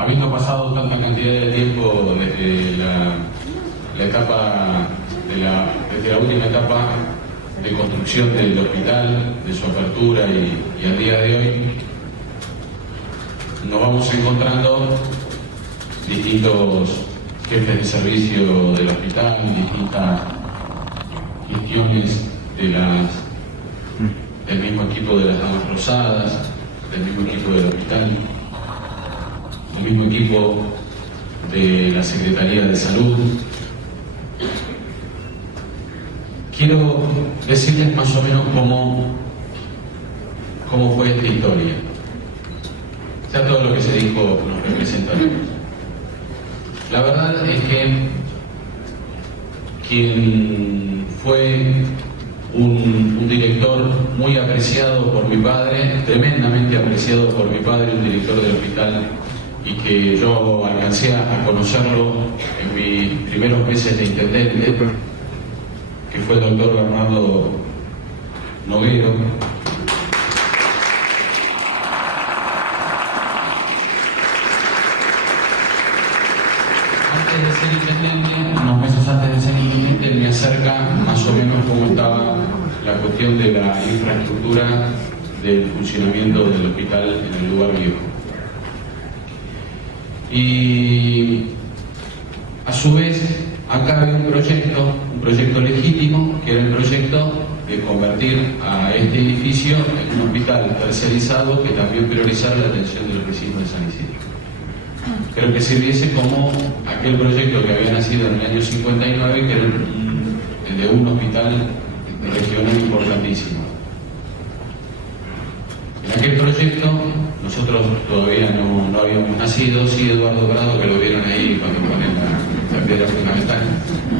habiendo pasado tanta cantidad de tiempo desde la etapa desde la última etapa de construcción del hospital, de su apertura y al día de hoy, nos vamos encontrando distintos jefes de servicio del hospital, distintas gestiones del mismo equipo de las Damas Rosadas, del mismo equipo del hospital, del mismo equipo de la Secretaría de Salud. Quiero decirles más o menos cómo fue esta historia. Ya todo lo que se dijo nos representa. La verdad es que quien fue un director muy apreciado por mi padre, tremendamente apreciado por mi padre, un director del hospital, y que yo alcancé a conocerlo en mis primeros meses de intendente, que fue el doctor Bernardo Noguero. Antes de ser intendente, unos meses antes de ser intendente, me acerca más o menos cómo estaba la cuestión de la infraestructura del funcionamiento del hospital en el lugar viejo. Y a su vez, acá había un proyecto legítimo, que era el proyecto de convertir a este edificio en un hospital tercerizado que también priorizara la atención de los vecinos de San Isidro. Creo que sirviese como aquel proyecto que había nacido en el año 59, que era el de un hospital regional importantísimo. En aquel proyecto nosotros todavía no habíamos nacido, sí Eduardo Prado, que lo vieron ahí cuando ponen la piedra fundamental,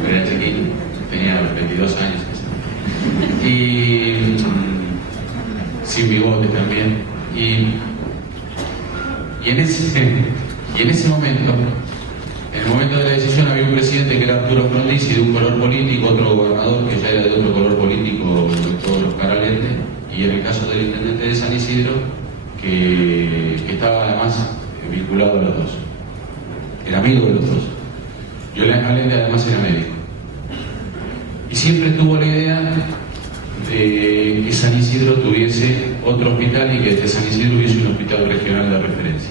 pero era chiquito, tenía 22 años. Y sin bigote también. Y en ese momento, en el momento de la decisión, había un presidente que era Arturo Frondizi, de un color político, otro gobernador que ya era de otro color político, de todos los paralelos, y en el caso del intendente de San Isidro, que estaba además vinculado a los dos, era amigo de los dos. Yo además era médico. Y siempre tuvo la idea de que San Isidro tuviese otro hospital y que desde San Isidro hubiese un hospital regional de referencia.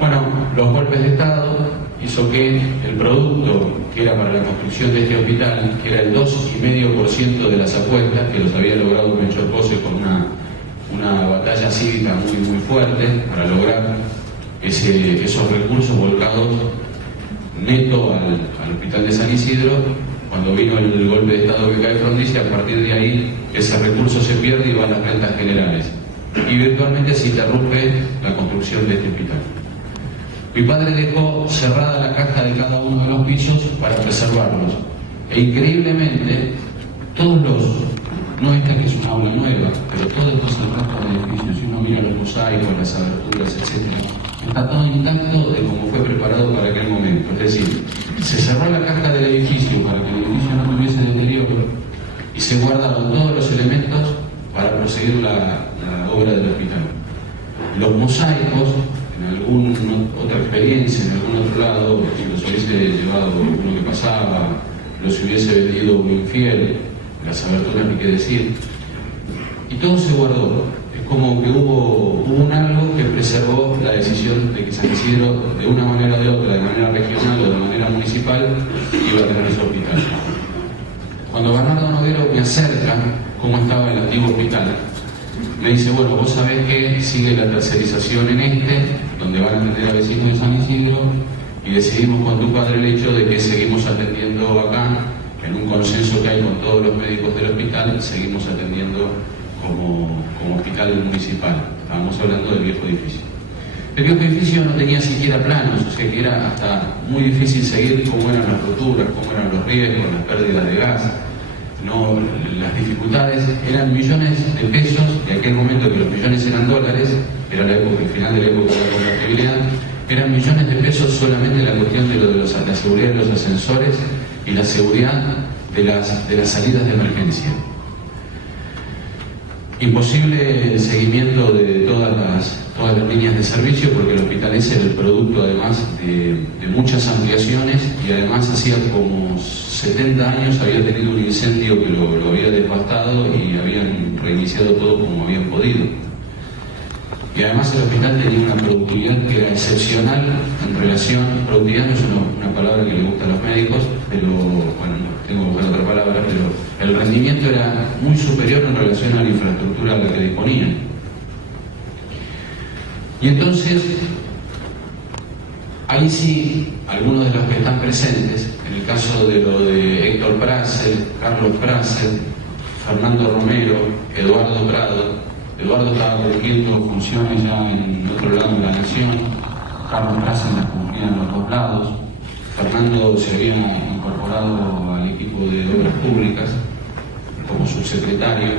Bueno, los golpes de Estado hizo que el producto que era para la construcción de este hospital, que era el 2,5% de las apuestas, que los había logrado Melchor Pose con una batalla cívica muy fuerte para lograr esos recursos volcados neto al hospital de San Isidro. Cuando vino el golpe de Estado que cae Frondizi, a partir de ahí ese recurso se pierde y va a las rentas generales. Y virtualmente se interrumpe la construcción de este hospital. Mi padre dejó cerrada la caja de cada uno de los pisos para preservarlos. E increíblemente, no esta que es una aula nueva, pero todos los resto del edificio, si uno mira los mosaicos, las aberturas, etc., está todo intacto de cómo fue preparado para aquel momento. Es decir, se cerró la caja del edificio para que el edificio no tuviese deterioro y se guardaron todos los elementos para proseguir la obra del hospital. Los mosaicos, en alguna otra experiencia, en algún otro lado, si los hubiese llevado uno que pasaba, los hubiese vendido un infiel, las aberturas ni qué decir, y todo se guardó. Es como que hubo un algo que preservó la decisión de que San Isidro, de una manera o de otra, de manera regional o de manera municipal, iba a tener ese hospital. Cuando Bernardo Noguero me acerca cómo estaba el antiguo hospital, me dice, bueno, vos sabés que sigue la tercerización en donde van a atender a vecinos de San Isidro, y decidimos con tu padre el hecho de que seguimos atendiendo acá, en un consenso que hay con todos los médicos del hospital, seguimos atendiendo como hospital municipal. Estábamos hablando del viejo edificio. El viejo edificio no tenía siquiera planos, o sea que era hasta muy difícil seguir cómo eran las roturas, cómo eran los riesgos, las pérdidas de gas. Las dificultades eran millones de pesos, de aquel momento que los millones eran dólares, era el final de la época de la convertibilidad, eran millones de pesos solamente la cuestión de la seguridad de los ascensores y la seguridad de las salidas de emergencia. Imposible el seguimiento de todas las líneas de servicio, porque el hospital ese era el producto además de muchas ampliaciones, y además hacía como 70 años había tenido un incendio que lo había devastado y habían reiniciado todo como habían podido. Y además el hospital tenía una productividad que era excepcional en relación, productividad no es una palabra que le gusta a los médicos, pero bueno, tengo que buscar otra palabra, pero el rendimiento era muy superior en relación a la infraestructura a la que disponían. Y entonces, ahí sí, algunos de los que están presentes, en el caso de lo de Héctor Prassel, Carlos Prassel, Fernando Romero, Eduardo Prado. Eduardo estaba cumpliendo funciones ya en otro lado de la nación, Carlos Prassel las cumplía en los dos lados, Fernando se había incorporado al equipo de obras públicas como subsecretario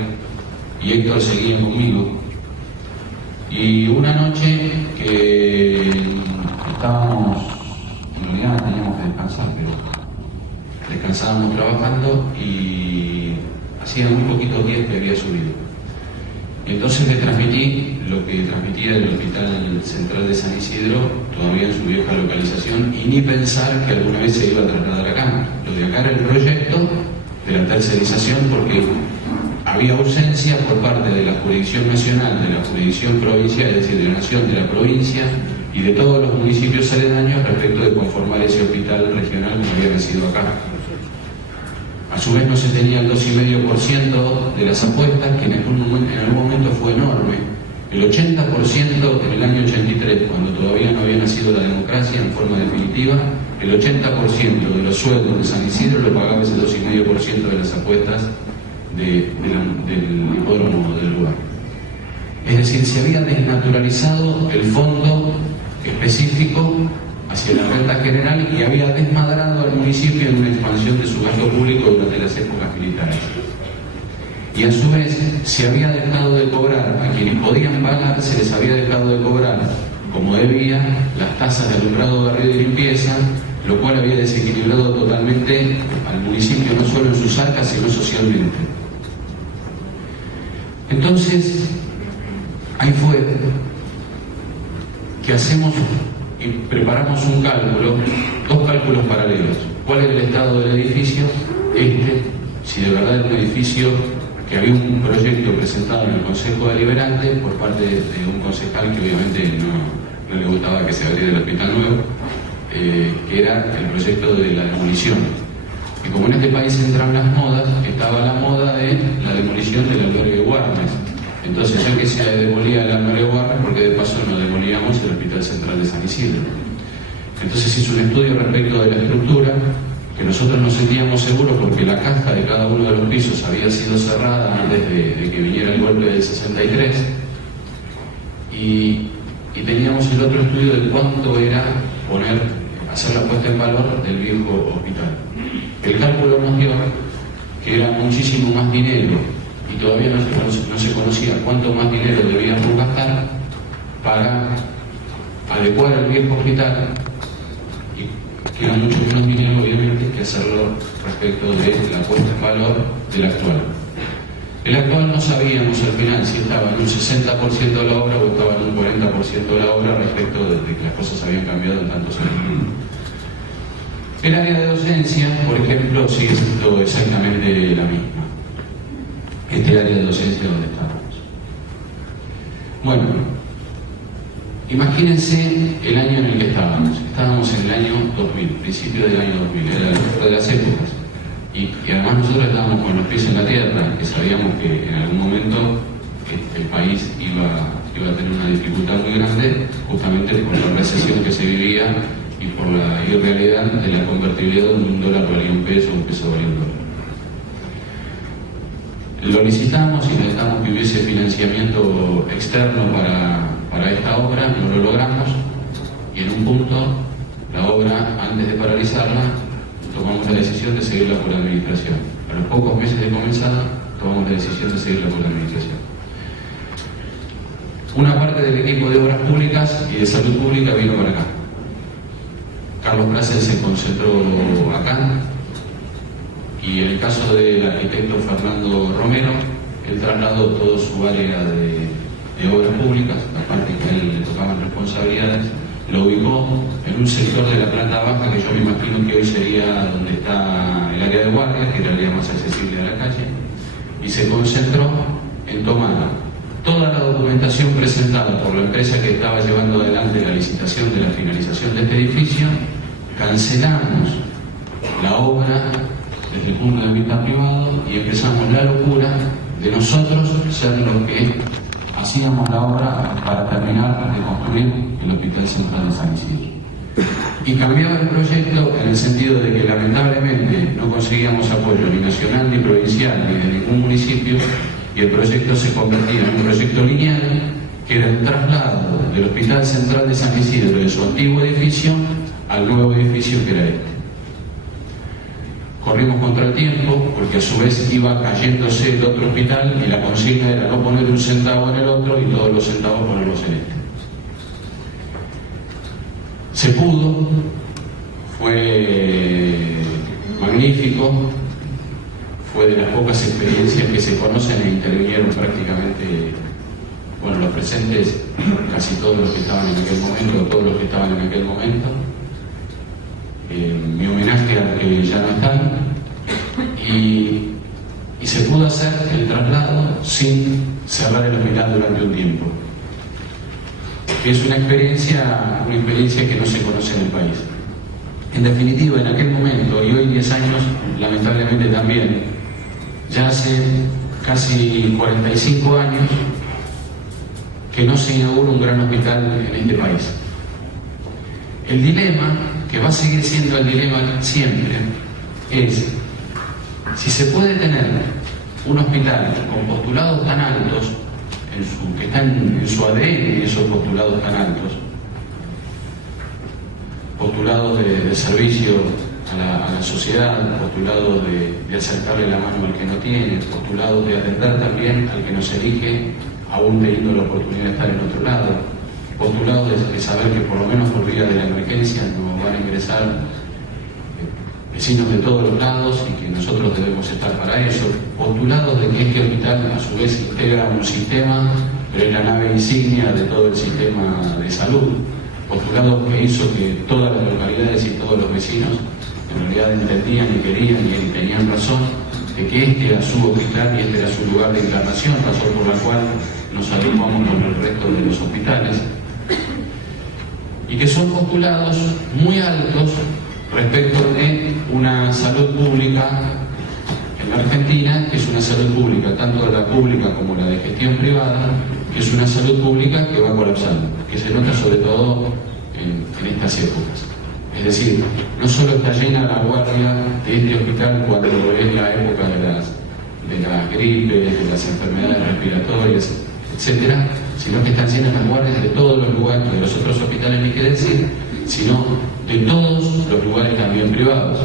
y Héctor seguía conmigo. Y una noche que estábamos, en realidad teníamos que descansar, pero descansábamos trabajando y hacía muy poquitos días que había subido. Y entonces le transmití lo que transmitía el Hospital Central de San Isidro, todavía en su vieja localización, y ni pensar que alguna vez se iba a trasladar acá. Lo de acá era el proyecto de la tercerización, porque había ausencia por parte de la jurisdicción nacional, de la jurisdicción provincial, es decir, de la nación, de la provincia y de todos los municipios aledaños respecto de conformar ese hospital regional que había nacido acá. A su vez no se tenía el 2,5% de las apuestas, que en algún momento fue enorme. El 80% en el año 83, cuando todavía no había nacido la democracia en forma definitiva, el 80% de los sueldos de San Isidro lo pagaba ese 2,5% de las apuestas del hipódromo del lugar. Es decir, se había desnaturalizado el fondo específico hacia la renta general y había desmadrado al municipio en una expansión de su gasto público durante las épocas militares. Y a su vez se había dejado de cobrar a quienes podían pagar, se les había dejado de cobrar como debía las tasas de alumbrado, barrido y limpieza, lo cual había desequilibrado totalmente al municipio, no solo en sus arcas, sino socialmente. Entonces, ahí fue que hacemos y preparamos un cálculo, dos cálculos paralelos. ¿Cuál era el estado del edificio? Si de verdad era un edificio que había un proyecto presentado en el Consejo Deliberante por parte de un concejal que obviamente no le gustaba que se abriera el hospital nuevo, que era el proyecto de la demolición. Y como en este país entran las modas, estaba la moda de la demolición del albergue Warnes. Entonces, ya que se demolía el albergue Warnes, porque de paso no demolíamos el Hospital Central de San Isidro. Entonces hizo un estudio respecto de la estructura, que nosotros nos sentíamos seguros porque la caja de cada uno de los pisos había sido cerrada antes de que viniera el golpe del 63, y teníamos el otro estudio de cuánto era hacer la puesta en valor del viejo hospital. El cálculo nos dio que era muchísimo más dinero y todavía no se conocía cuánto más dinero debíamos gastar para adecuar el viejo hospital, y que era mucho menos dinero obviamente que hacerlo respecto de la puesta en valor del actual. El actual no sabíamos al final si estaba en un 60% de la obra o estaba en un 40% de la obra respecto de que las cosas habían cambiado en tantos años. El área de docencia, por ejemplo, sigue siendo exactamente la misma. Este área de docencia donde estábamos. Bueno, imagínense el año en el que estábamos. Estábamos en el año 2000, principio del año 2000, era el mejor de las épocas. Y además nosotros estábamos con los pies en la tierra, que sabíamos que en algún momento el país iba a tener una dificultad muy grande, justamente por la recesión que se vivía y por la irrealidad de la convertibilidad donde un dólar valía un peso valía un dólar. Lo licitamos y necesitamos que hubiese financiamiento externo para esta obra, no lo logramos, y en un punto la obra, antes de paralizarla, tomamos la decisión de seguirla por la administración. A los pocos meses de comenzada, tomamos la decisión de seguirla por la administración. Una parte del equipo de obras públicas y de salud pública vino para acá. Carlos Prassel se concentró acá, y en el caso del arquitecto Fernando Romero, él trasladó todo su área de obras públicas, la parte que a él le tocaban responsabilidades, lo ubicó en un sector de la planta baja que yo me imagino que hoy sería donde está el área de guardia, que era el área más accesible a la calle, y se concentró en tomar toda la documentación presentada por la empresa que estaba llevando adelante la licitación de la finalización de este edificio. Cancelamos la obra desde el punto de vista privado y empezamos la locura de nosotros ser los que hacíamos la obra para terminar de construir el Hospital Central de San Isidro. Y cambiaba el proyecto en el sentido de que lamentablemente no conseguíamos apoyo ni nacional, ni provincial, ni de ningún municipio, y el proyecto se convertía en un proyecto lineal, que era el traslado del Hospital Central de San Isidro de su antiguo edificio al nuevo edificio que era este. Corrimos contra el tiempo, porque a su vez iba cayéndose el otro hospital y la consigna era no poner un centavo en el otro y todos los centavos ponerlos en este. Se pudo, fue magnífico, fue de las pocas experiencias que se conocen e intervinieron prácticamente, bueno, los presentes, casi todos los que estaban en aquel momento, o todos los que estaban en aquel momento. Mi homenaje a los que ya no están, y se pudo hacer el traslado sin cerrar el hospital durante un tiempo. Es una experiencia que no se conoce en el país. En definitiva, en aquel momento, y hoy 10 años, lamentablemente también, ya hace casi 45 años que no se inaugura un gran hospital en este país. El dilema, que va a seguir siendo el dilema siempre, es si se puede tener un hospital con postulados tan altos, que están en su ADN, esos postulados tan altos, postulados de servicio a la sociedad, postulados de acercarle la mano al que no tiene, postulados de atender también al que nos elige, aún teniendo la oportunidad de estar en otro lado, postulados de saber que por lo menos por vía de la emergencia nos van a ingresar vecinos de todos los lados y que nosotros debemos estar para eso, postulados de que este hospital a su vez integra un sistema, pero es la nave insignia de todo el sistema de salud, postulados que hizo que todas las localidades y todos los vecinos en realidad entendían y querían y tenían razón de que este era su hospital y este era su lugar de encarnación, razón por la cual nos agrupamos con el resto de los hospitales, y que son postulados muy altos respecto de una salud pública en la Argentina, que es una salud pública, tanto la pública como la de gestión privada, que es una salud pública que va colapsando, que se nota sobre todo en estas épocas. Es decir, no solo está llena la guardia de este hospital cuando es la época de las gripes, de las enfermedades respiratorias, etcétera, sino que están llenas las guardias de todos los lugares, de los otros hospitales ni qué decir, sino de todos los lugares también privados.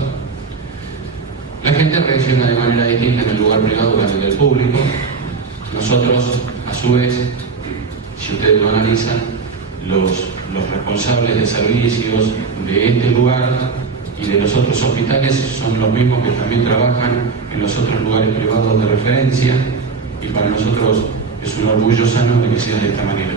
La gente reacciona de manera distinta en el lugar privado que en el público. Nosotros, a su vez, si ustedes lo analizan, los responsables de servicios de este lugar y de los otros hospitales son los mismos que también trabajan en los otros lugares privados de referencia, y para nosotros es un orgullo sano de que sea de esta manera.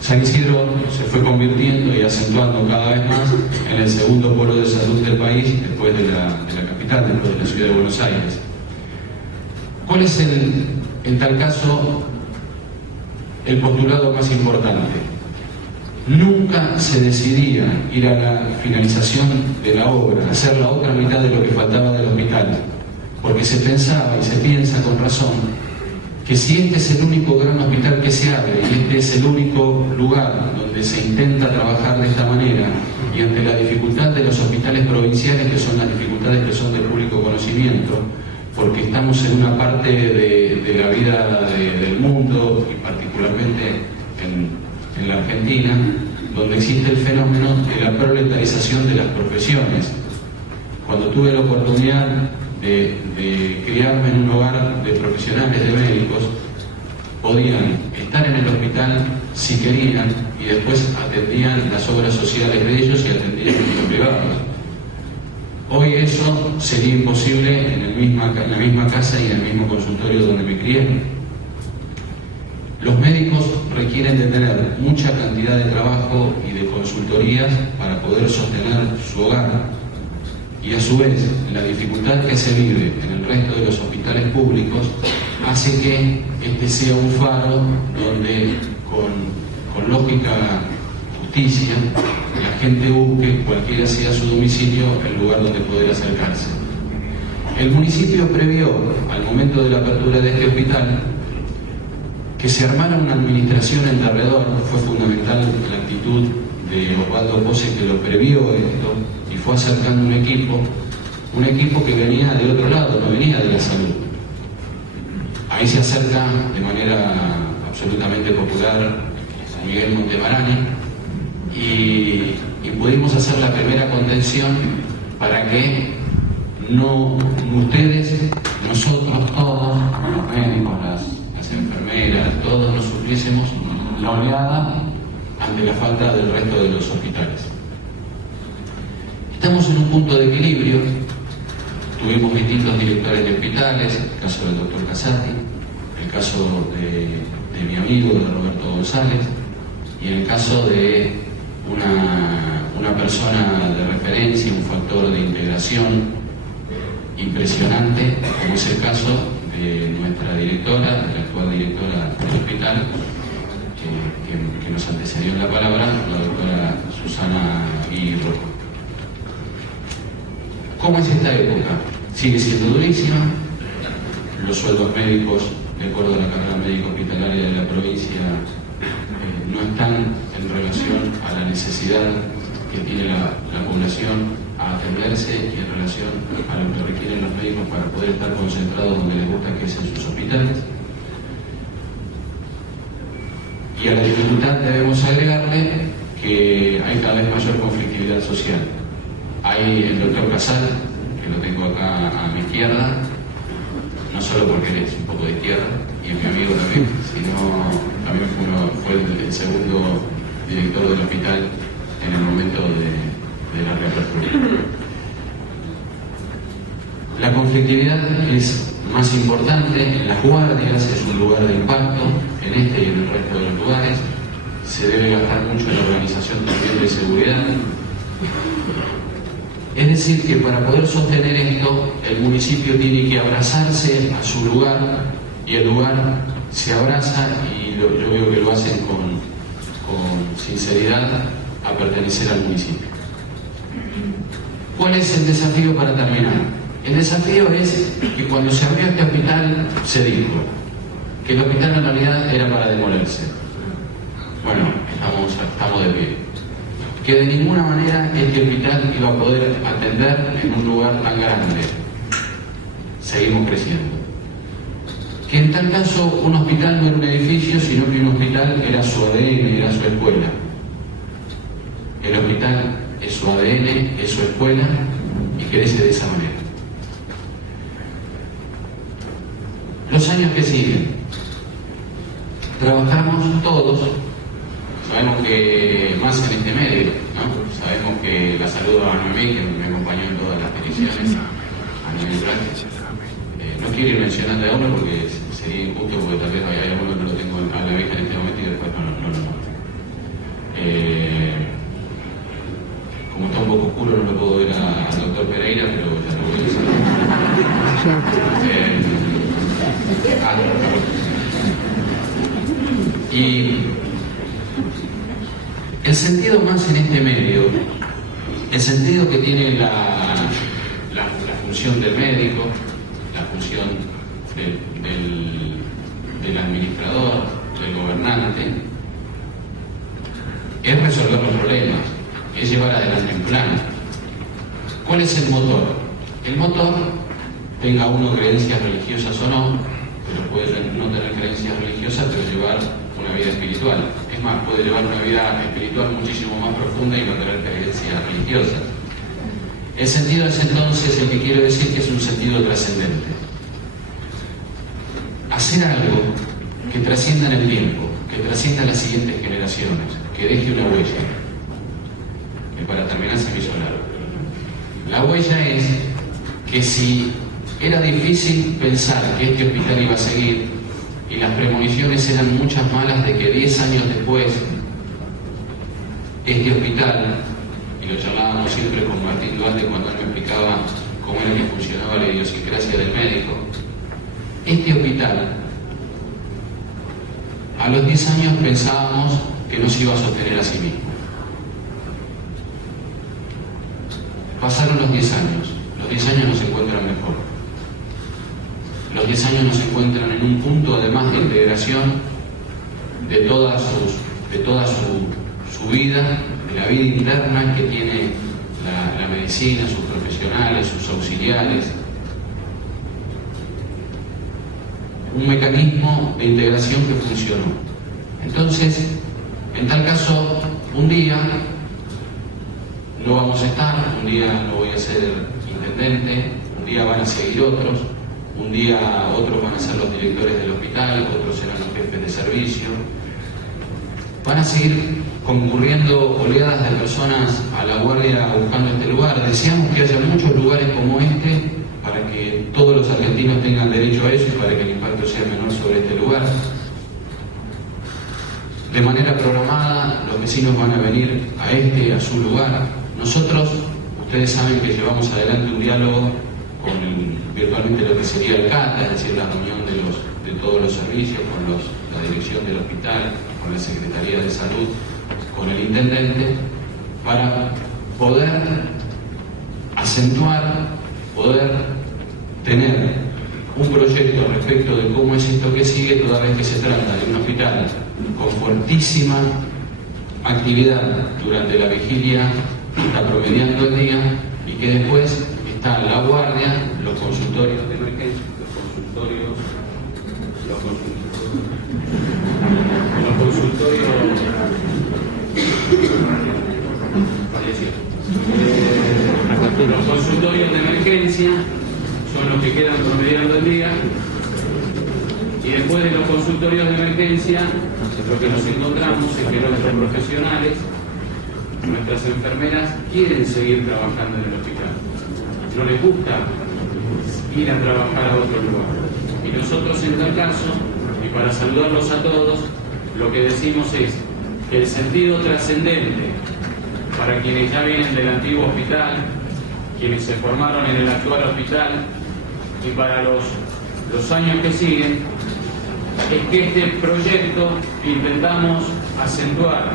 San Isidro se fue convirtiendo y acentuando cada vez más en el segundo polo de salud del país, después de la capital, después de la ciudad de Buenos Aires. ¿Cuál es en tal caso el postulado más importante? Nunca se decidía ir a la finalización de la obra, hacer la otra mitad de lo que faltaba del hospital, porque se pensaba y se piensa con razón que si este es el único gran hospital que se abre y este es el único lugar donde se intenta trabajar de esta manera, y ante la dificultad de los hospitales provinciales, que son las dificultades que son de público conocimiento, porque estamos en una parte de la vida del mundo, y particularmente en la Argentina, donde existe el fenómeno de la proletarización de las profesiones. Cuando tuve la oportunidad de criarme en un hogar de profesionales, de médicos, podían estar en el hospital si querían y después atendían las obras sociales de ellos y atendían los privados. Hoy eso sería imposible en la misma casa y en el mismo consultorio donde me crié. Los médicos requieren de tener mucha cantidad de trabajo y de consultorías para poder sostener su hogar, y a su vez la dificultad que se vive en el resto de los hospitales públicos hace que este sea un faro donde con lógica justicia la gente busque, cualquiera sea su domicilio, el lugar donde poder acercarse. El municipio previó, al momento de la apertura de este hospital, que se armara una administración en derredor. Fue fundamental la actitud de Osvaldo Pose, que lo previó esto y fue acercando un equipo que venía de otro lado, no venía de la salud. Ahí se acerca de manera absolutamente popular Miguel Montemarani y pudimos hacer la primera contención para que no ustedes, nosotros todos, los médicos, las enfermeras, todos nos sufriésemos la oleada ante la falta del resto de los hospitales. Estamos en un punto de equilibrio. Tuvimos distintos directores de hospitales, el caso del doctor Casati, el caso de mi amigo, de Roberto González, y en el caso de una persona de referencia, un factor de integración impresionante, como es el caso de nuestra directora, de la actual directora del hospital, que nos antecedió en la palabra, la doctora Susana Guirro. ¿Cómo es esta época? Sigue siendo durísima. Los sueldos médicos, de acuerdo a la carrera médica hospitalaria de la provincia, no están en relación a la necesidad que tiene la población a atenderse y en relación a lo que requieren los médicos para poder estar concentrados donde les gusta, que es en sus hospitales. Y a la dificultad debemos agregarle que hay cada vez mayor conflictividad social. Hay el doctor Casal, que lo tengo acá a mi izquierda, no solo porque él es un poco de izquierda, y es mi amigo también, sino también fue el segundo director del hospital en el momento de la reapertura. La conflictividad es más importante en las guardias, es un lugar de impacto, en este y en el resto de los lugares. Se debe gastar mucho en la organización también de seguridad. Es decir, que para poder sostener esto, el municipio tiene que abrazarse a su lugar, y el lugar se abraza, y yo veo que lo hacen con sinceridad, a pertenecer al municipio. ¿Cuál es el desafío para terminar? El desafío es que cuando se abrió este hospital se dijo que el hospital en realidad era para demolerse. Bueno, estamos de pie. Que de ninguna manera este hospital iba a poder atender en un lugar tan grande. Seguimos creciendo. Que en tal caso un hospital no era un edificio, sino que un hospital era su ADN, era su escuela. El hospital es su ADN, es su escuela, y crece de esa manera. Los años que siguen, trabajamos todos, sabemos que más en este medio, ¿no? Sabemos que la saludo a Noemí, que me acompañó en todas las direcciones a nivel práctico. No quiero ir mencionando ahora porque sería injusto, porque tal vez hay alguno que lo tengo a la vista en este momento y después no. Como está un poco oscuro no lo puedo ver al doctor Pereira, pero ya lo voy a decir. Y el sentido más en este medio, el sentido que tiene la función del médico, la función del administrador, del gobernante, es resolver los problemas, es llevar adelante un plan. ¿Cuál es el motor? El motor, tenga uno creencias religiosas o no, pero puede no tener creencias religiosas, pero llevar una vida espiritual. Es más, puede llevar una vida espiritual muchísimo más profunda y no tener creencias religiosas. El sentido es entonces el que quiero decir que es un sentido trascendente. Hacer algo que trascienda en el tiempo, que trascienda a las siguientes generaciones, que deje una huella. Que para terminar se me hizo largo. La huella es que si era difícil pensar que este hospital iba a seguir y las premoniciones eran muchas malas de que 10 años después este hospital, y lo charlábamos siempre con Martín Duarte cuando él me explicaba cómo era que funcionaba la idiosincrasia del médico, este hospital a los 10 años pensábamos que no se iba a sostener a sí mismo. Pasaron los 10 años. Los 10 años nos encuentran mejor. Los 10 años nos encuentran en un punto además de integración de toda su vida, de la vida interna que tiene la medicina, sus profesionales, sus auxiliares. Un mecanismo de integración que funcionó. Entonces, en tal caso, un día no vamos a estar, un día no voy a ser intendente, un día van a seguir otros, un día otros van a ser los directores del hospital, otros serán los jefes de servicio. Van a seguir concurriendo oleadas de personas a la guardia buscando este lugar. Deseamos que haya muchos lugares como este para que todos los argentinos tengan derecho a eso y para que el impacto sea menor sobre este lugar. De manera programada, los vecinos van a venir a su lugar. Nosotros, ustedes saben que llevamos adelante un diálogo con virtualmente lo que sería el CATA, es decir, la reunión de todos los servicios, con la dirección del hospital, con la Secretaría de Salud, con el intendente, para poder acentuar, poder tener un proyecto respecto de cómo es esto que sigue, toda vez que se trata de un hospital con fuertísima actividad durante la vigilia, está promediando el día, y que después está la guardia, los consultorios de emergencia, los consultorios de emergencia son los que quedan promediando el día, y después de los consultorios de emergencia lo que nos encontramos es que nuestros profesionales, nuestras enfermeras quieren seguir trabajando en el hospital, no les gusta ir a trabajar a otro lugar, y nosotros en tal caso, y para saludarlos a todos, lo que decimos es que el sentido trascendente para quienes ya vienen del antiguo hospital, quienes se formaron en el actual hospital, y para los años que siguen, es que este proyecto que intentamos acentuar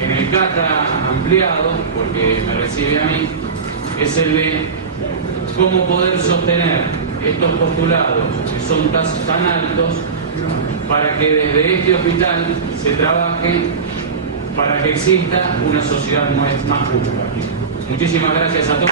en el CATA ampliado, porque me recibe a mí, es el de cómo poder sostener estos postulados que son tan altos para que desde este hospital se trabaje para que exista una sociedad más justa. Muchísimas gracias a todos.